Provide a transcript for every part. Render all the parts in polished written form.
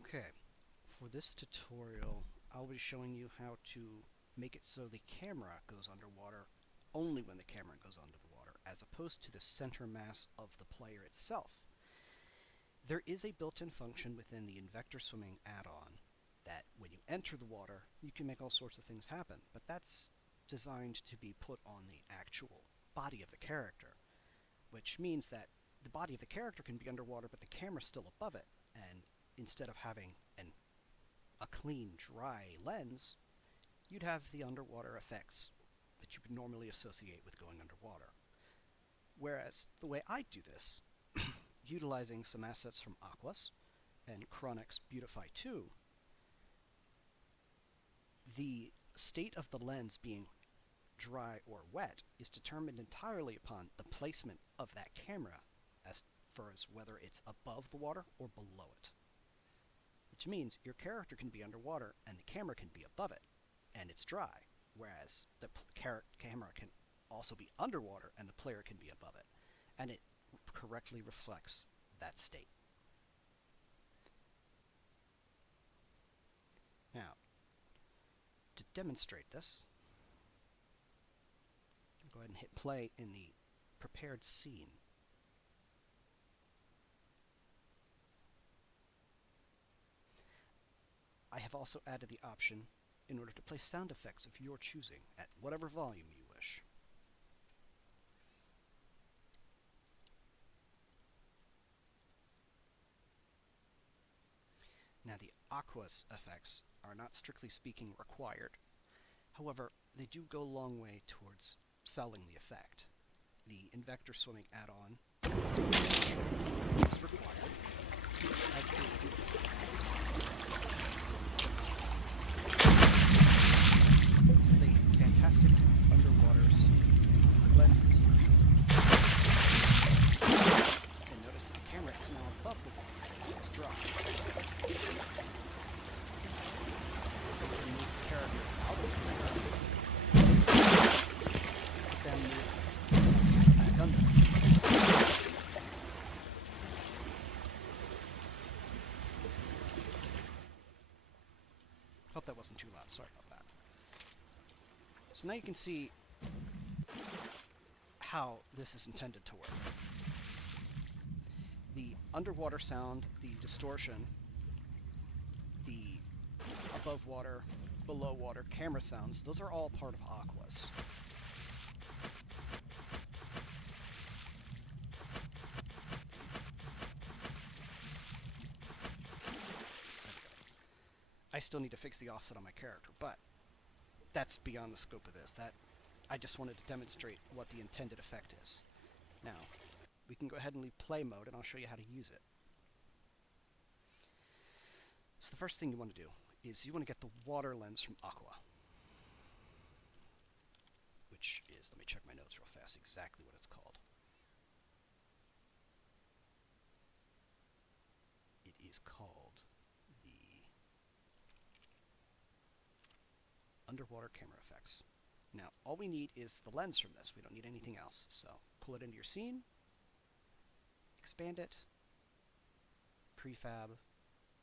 Okay, for this tutorial, I'll be showing you how to make it so the camera goes underwater only when the camera goes under the water, as opposed to the center mass of the player itself. There is a built-in function within the Invector Swimming add-on that when you enter the water, you can make all sorts of things happen, but that's designed to be put on the actual body of the character, which means that the body of the character can be underwater, but the camera's still above it, and instead of having a clean, dry lens, you'd have the underwater effects that you would normally associate with going underwater. Whereas the way I do this, utilizing some assets from Aquas and Beautify2, the state of the lens being dry or wet is determined entirely upon the placement of that camera as far as whether it's above the water or below it. Which means your character can be underwater and the camera can be above it, and it's dry, whereas the camera can also be underwater and the player can be above it, and it correctly reflects that state. Now, to demonstrate this, I'll go ahead and hit play in the prepared scene. I have also added the option in order to play sound effects of your choosing at whatever volume you wish. Now, the Aquas effects are not strictly speaking required. However, they do go a long way towards selling the effect. The Invector Swimming add-on is required, as is This is a fantastic underwater lens distortion. And notice that the camera is now above the water. It's dry. Move the character out of the water, then move the camera back under. Hope that wasn't too loud, sorry about that. So now you can see how this is intended to work. The underwater sound, the distortion, the above water, below water camera sounds, those are all part of Aquas. I still need to fix the offset on my character, but that's beyond the scope of this. I just wanted to demonstrate what the intended effect is. Now, we can go ahead and leave play mode, and I'll show you how to use it. So the first thing you want to do is you want to get the water lens from Aqua, which is, let me check my notes real fast, exactly what it's called. It is called the Underwater Camera Effects. Now, all we need is the lens from this. We don't need anything else. So, pull it into your scene, expand it, prefab,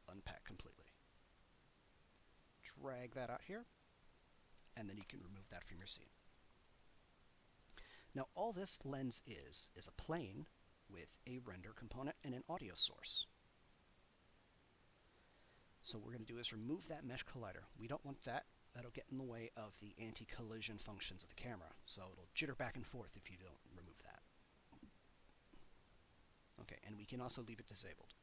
unpack completely. Drag that out here, and then you can remove that from your scene. Now, all this lens is a plane with a render component and an audio source. So what we're going to do is remove that mesh collider. We don't want that. That'll get in the way of the anti-collision functions of the camera, so it'll jitter back and forth if you don't remove that. Okay, and we can also leave it disabled.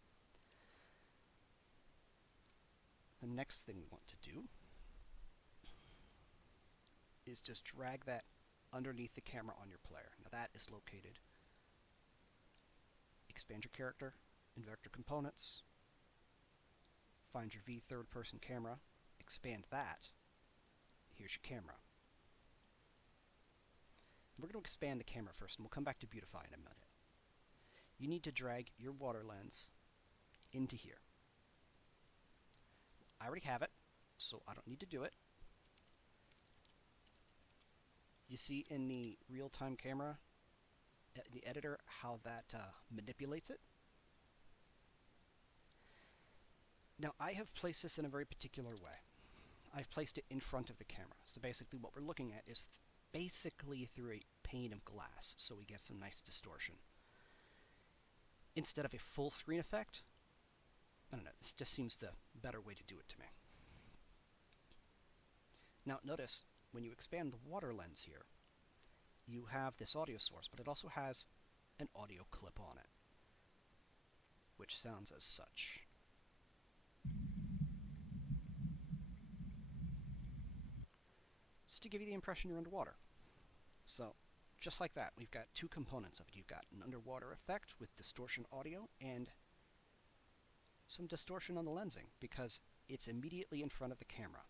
The next thing we want to do is just drag that underneath the camera on your player. Now that is located. Expand your character, Invector Components, find your V third-person camera, expand that. Here's your camera. We're going to expand the camera first, and we'll come back to Beautify in a minute. You need to drag your water lens into here. I already have it, so I don't need to do it. You see in the real-time camera, the editor, how that manipulates it. Now, I have placed this in a very particular way. I've placed it in front of the camera. So basically what we're looking at is basically through a pane of glass, so we get some nice distortion. Instead of a full screen effect, I don't know, this just seems the better way to do it to me. Now notice, when you expand the water lens here, you have this audio source, but it also has an audio clip on it, which sounds as such. Just to give you the impression you're underwater. So, just like that, we've got two components of it. You've got an underwater effect with distortion audio and some distortion on the lensing because it's immediately in front of the camera.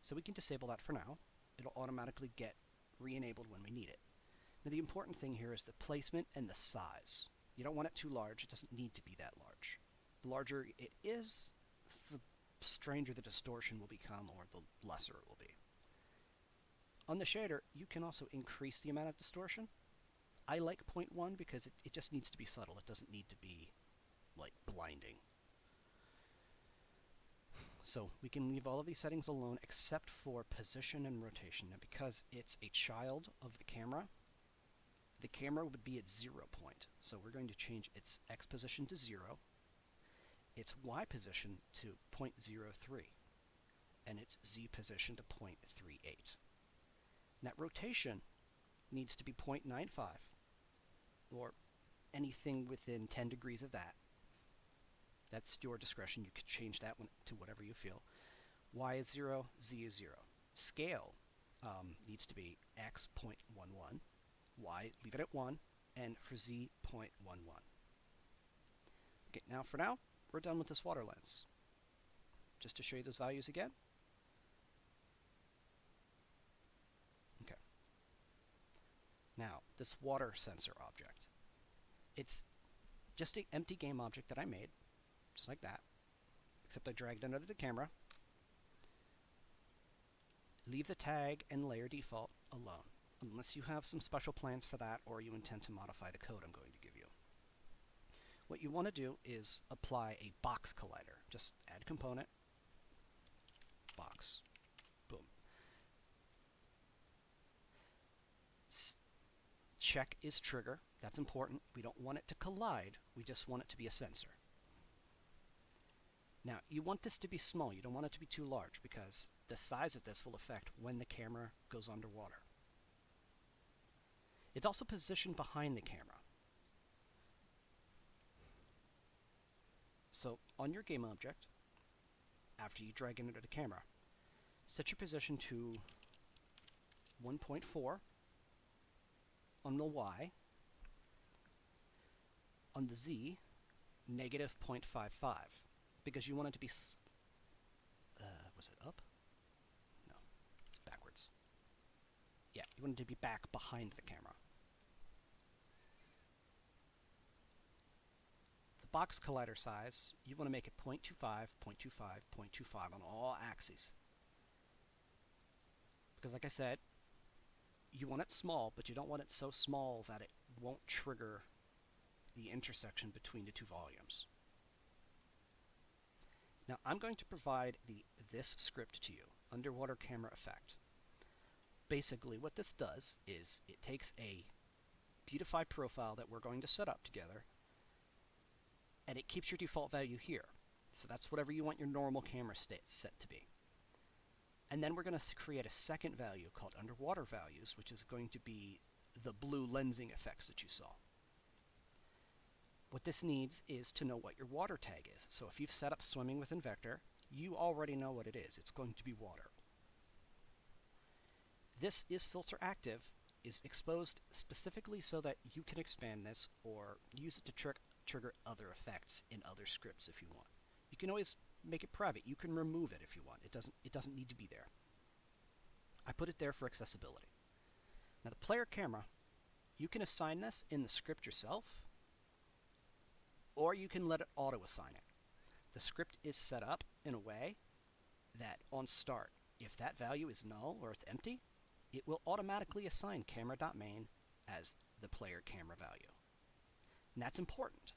So we can disable that for now. It'll automatically get re-enabled when we need it. Now the important thing here is the placement and the size. You don't want it too large. It doesn't need to be that large. The larger it is, the stranger the distortion will become or the lesser it will be. On the shader, you can also increase the amount of distortion. I like 0.1 because it just needs to be subtle. It doesn't need to be, like, blinding. So we can leave all of these settings alone except for position and rotation. Now because it's a child of the camera would be at 0 point. So we're going to change its X position to 0, its Y position to 0.03, and its Z position to 0.38. That rotation needs to be 0.95, or anything within 10 degrees of that. That's your discretion. You can change that one to whatever you feel. Y is 0, Z is 0. Scale needs to be X 0.11, Y leave it at 1, and for Z 0.11. Okay, now for now, we're done with this water lens. Just to show you those values again. Now, this water sensor object. It's just an empty game object that I made, just like that, except I dragged it under the camera. Leave the tag and layer default alone, unless you have some special plans for that or you intend to modify the code I'm going to give you. What you want to do is apply a box collider. Just add component, box, boom. Check is trigger. That's important. We don't want it to collide. We just want it to be a sensor. Now, you want this to be small. You don't want it to be too large because the size of this will affect when the camera goes underwater. It's also positioned behind the camera. So, on your game object, after you drag it under the camera, set your position to 1.4. On the Y, on the Z, negative 0.55, because you want it to be, was it up? No, it's backwards. Yeah, you want it to be back behind the camera. The box collider size, you want to make it 0.25, 0.25, 0.25 on all axes. Because like I said, you want it small, but you don't want it so small that it won't trigger the intersection between the two volumes. Now I'm going to provide this script to you, underwater camera effect. Basically what this does is it takes a Beautify profile that we're going to set up together, and it keeps your default value here. So that's whatever you want your normal camera state set to be. And then we're going to create a second value called underwater values, which is going to be the blue lensing effects that you saw. What this needs is to know what your water tag is. So if you've set up swimming with Invector, you already know what it is. It's going to be water. This is filter active, is exposed specifically so that you can expand this or use it to trigger other effects in other scripts if you want. You can always make it private. You can remove it if you want. It doesn't need to be there. I put it there for accessibility. Now the player camera, you can assign this in the script yourself, or you can let it auto assign it. The script is set up in a way that on start, if that value is null or it's empty, it will automatically assign camera.main as the player camera value. And that's important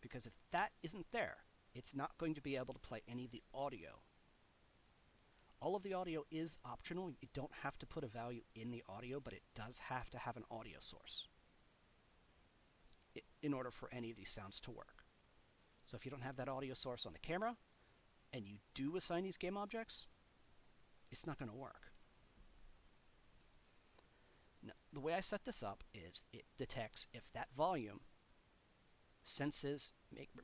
because if that isn't there, It's not going to be able to play any of the audio. All of the audio is optional. You don't have to put a value in the audio, but it does have to have an audio source in order for any of these sounds to work. So if you don't have that audio source on the camera, and you do assign these game objects, it's not going to work. Now, the way I set this up is it detects if that volume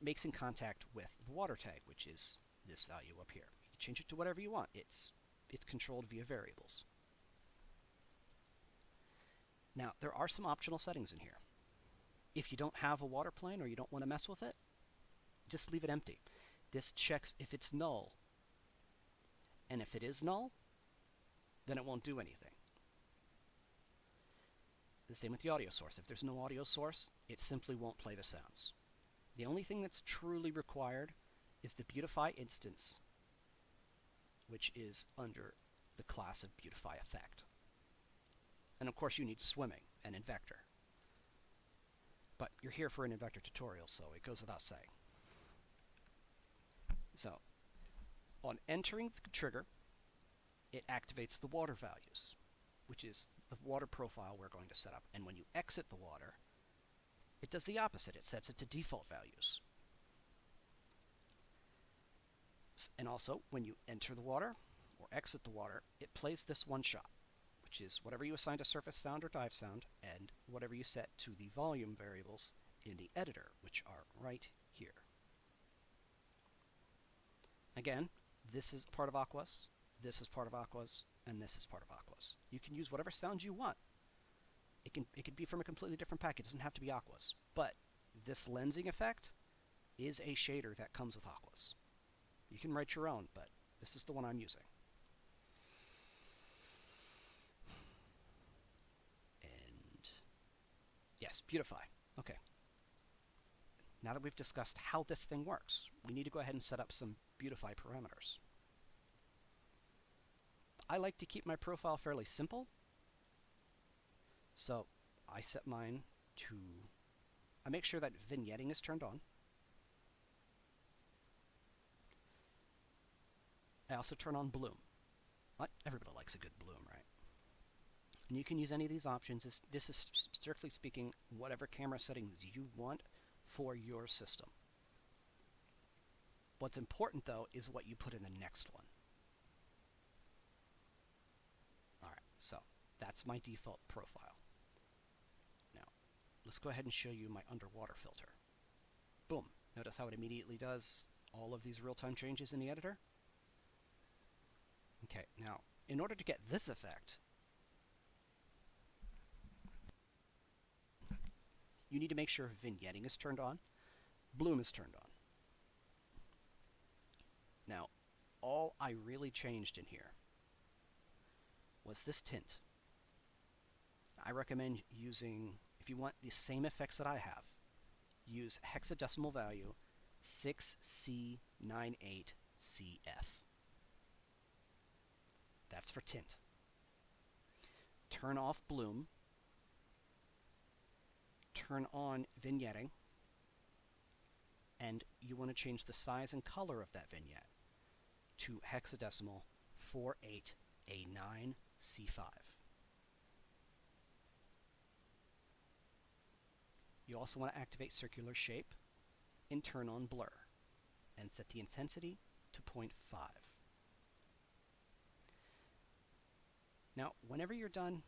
makes in contact with the water tag, which is this value up here. You can change it to whatever you want. It's controlled via variables. Now, there are some optional settings in here. If you don't have a water plane or you don't want to mess with it, just leave it empty. This checks if it's null. And if it is null, then it won't do anything. The same with the audio source. If there's no audio source, it simply won't play the sounds. The only thing that's truly required is the Beautify instance, which is under the class of Beautify effect. And of course you need swimming and Invector. But you're here for an Invector tutorial, so it goes without saying. So, on entering the trigger, it activates the water values, which is the water profile we're going to set up. And when you exit the water, it does the opposite. It sets it to default values. And also, when you enter the water or exit the water, it plays this one shot, which is whatever you assign to surface sound or dive sound, and whatever you set to the volume variables in the editor, which are right here. Again, this is part of Aquas, this is part of Aquas, and this is part of Aquas. You can use whatever sounds you want. It can be from a completely different pack. It doesn't have to be Aquas. But this lensing effect is a shader that comes with Aquas. You can write your own, but this is the one I'm using. And yes, Beautify. Okay. Now that we've discussed how this thing works, we need to go ahead and set up some Beautify parameters. I like to keep my profile fairly simple, so I set mine to... I make sure that vignetting is turned on. I also turn on bloom. Everybody likes a good bloom, right? And you can use any of these options. This is strictly speaking whatever camera settings you want for your system. What's important, though, is what you put in the next one. Alright, so that's my default profile. Now, let's go ahead and show you my underwater filter. Boom. Notice how it immediately does all of these real-time changes in the editor? Okay, now, in order to get this effect, you need to make sure vignetting is turned on, bloom is turned on. Now, all I really changed in here was this tint. I recommend using, if you want the same effects that I have, use hexadecimal value 6C98CF. That's for tint. Turn off bloom. Turn on vignetting. And you want to change the size and color of that vignette to hexadecimal 48A9C5. You also want to activate circular shape and turn on blur and set the intensity to 0.5. Now, whenever you're done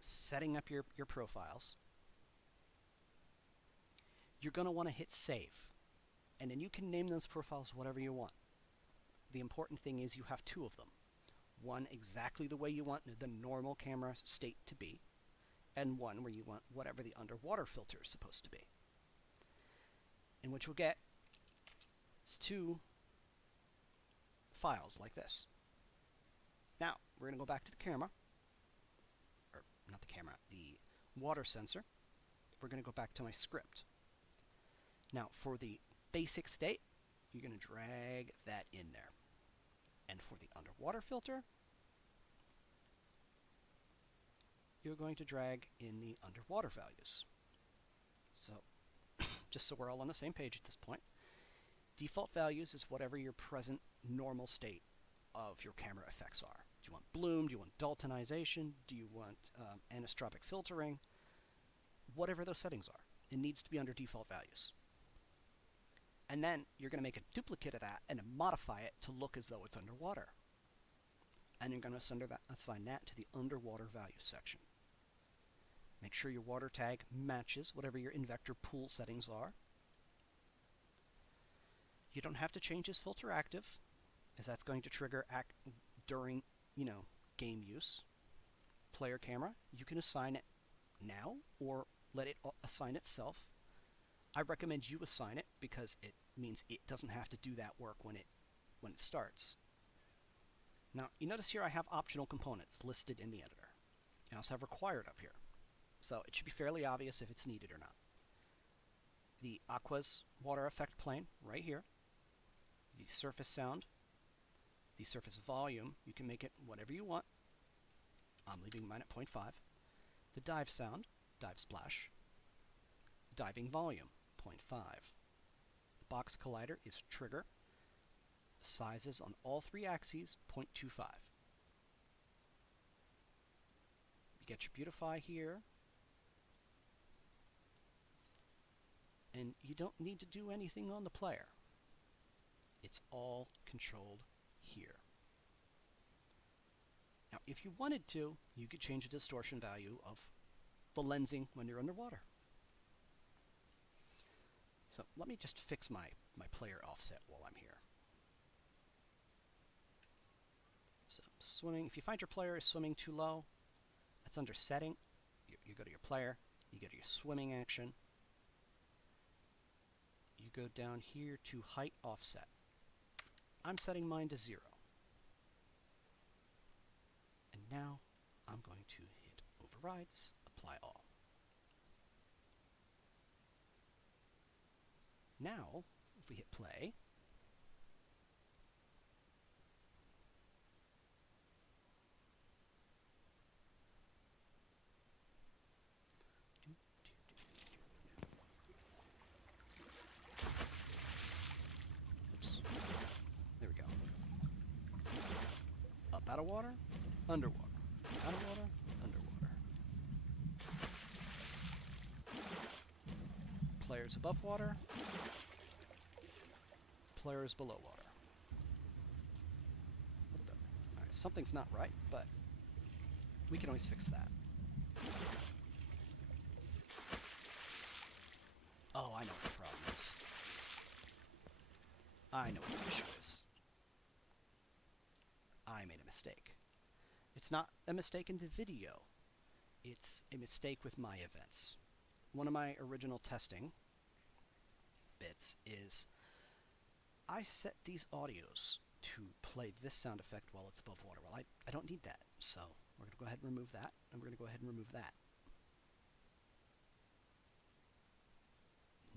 setting up your profiles, you're going to want to hit save. And then you can name those profiles whatever you want. The important thing is you have two of them. One exactly the way you want the normal camera state to be, and one where you want whatever the underwater filter is supposed to be. And what you'll get is two files like this. Now, we're going to go back to the camera, or not the camera, the water sensor. We're going to go back to my script. Now, for the basic state, you're going to drag that in there. And for the underwater filter, you're going to drag in the underwater values. So, just so we're all on the same page at this point, Default values is whatever your present normal state of your camera effects are. Do you want bloom? Do you want Daltonization? Do you want anisotropic filtering? Whatever those settings are, it needs to be under default values. And then you're going to make a duplicate of that and modify it to look as though it's underwater. And you're going to assign that to the underwater values section. Make sure your water tag matches whatever your Invector pool settings are. You don't have to change his filter active, as that's going to trigger during, game use. Player camera, you can assign it now or let it assign itself. I recommend you assign it because it means it doesn't have to do that work when it starts. Now, you notice here I have optional components listed in the editor. I also have required up here. So it should be fairly obvious if it's needed or not. The Aquas water effect plane right here. The surface sound. The surface volume, you can make it whatever you want. I'm leaving mine at 0.5. The dive sound, dive splash. Diving volume, 0.5. The box collider is trigger. Sizes on all three axes, 0.25. You get your Beautify here. And you don't need to do anything on the player. It's all controlled here. Now, if you wanted to, you could change the distortion value of the lensing when you're underwater. So let me just fix my player offset while I'm here. So swimming, if you find your player is swimming too low, that's under setting. You go to your player, you go to your swimming action. You go down here to height offset. I'm setting mine to 0. And now I'm going to hit overrides, apply all. Now, if we hit play, oops, there we go. Up out of water, underwater, out of water, underwater. Players above water, players below water. Alright, something's not right, but we can always fix that. Oh, I know what the problem is. I know what the issue is. I made a mistake. It's not a mistake in the video. It's a mistake with my events. One of my original testing bits is I set these audios to play this sound effect while it's above water. Well, I don't need that, so we're going to go ahead and remove that, and we're going to go ahead and remove that.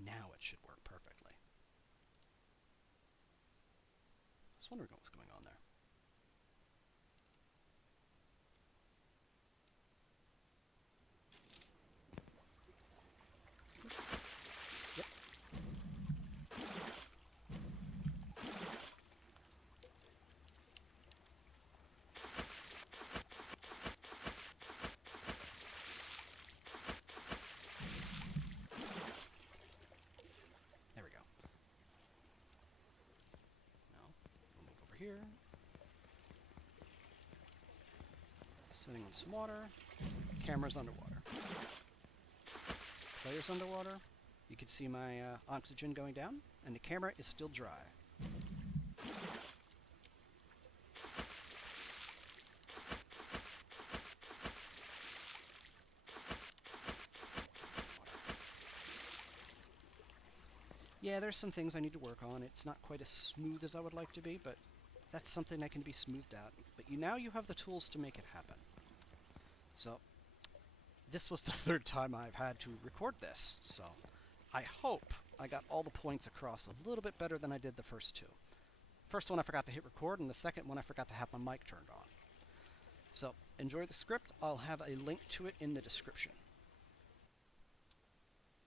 Now it should work perfectly. I was wondering what was going on there. Yep. There we go. Now, we'll move over here. Sitting on some water. Camera's underwater. Player's underwater. You can see my oxygen going down, and the camera is still dry. Yeah, there's some things I need to work on. It's not quite as smooth as I would like to be, but that's something that can be smoothed out. But now you have the tools to make it happen. So, this was the third time I've had to record this, so I hope I got all the points across a little bit better than I did the first two. First one I forgot to hit record, and the second one I forgot to have my mic turned on. So, enjoy the script. I'll have a link to it in the description.